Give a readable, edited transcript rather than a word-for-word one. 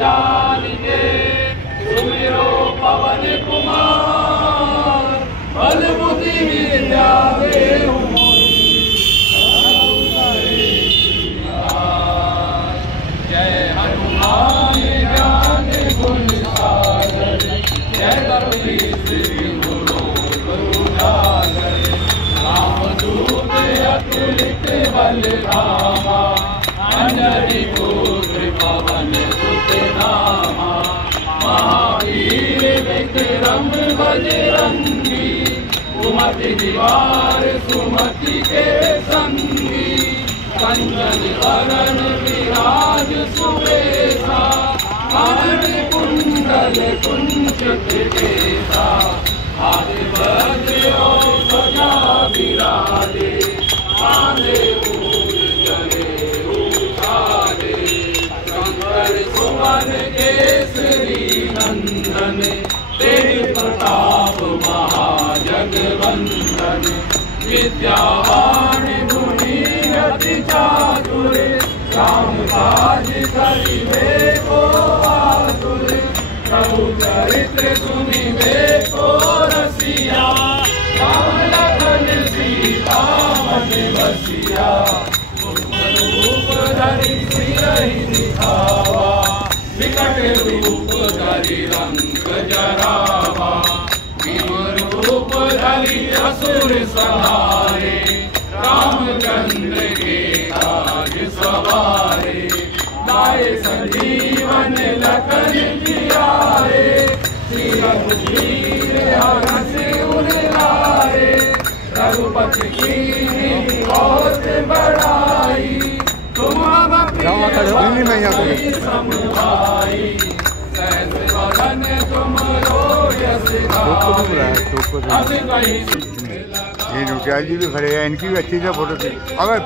जान के सुमिरो पवन कुमार बल बुद्धि विद्या देहु जय हनुमान ज्ञान गुण सागर जय कपीस गुरु गुरुजागर रामदूत अतुलित बल धामा अंजनी पुत्र पवन सुत नामा महावीर विक्रम बजरंगी कुमति निवार सुमति के संगी कंचन वरण विराज सुवेशा कान कुंडल कुंचित केसा हाथ वज्र और ध्वजा विराजे कांधे मूल चले उठारे शंकर सुवन केसरी नंदन तेज प्रताप महाजगवंदन विद्यावान गुणी अति चातुर राम काज करिबे को आतुर प्रभु चरित्र सुनिबे को रसिया राम लखन सीता मन बसिया रूप धरि सिरहि दिखावा विकट रूप धरि रंग जरावा भीम रूप धरि असुर संहारे रामचंद्र के काज सवारे लाए संजीवन लखन जियाए श्री रघुवीर हरष उर लाए रघुपति की बहुत बड़ाई तुम समुभाई सहस वदन तुम रोयस गाए अब कहीं ये नोटियाल जी भी खड़े हैं, इनकी भी अच्छी से फोटो थी। अगर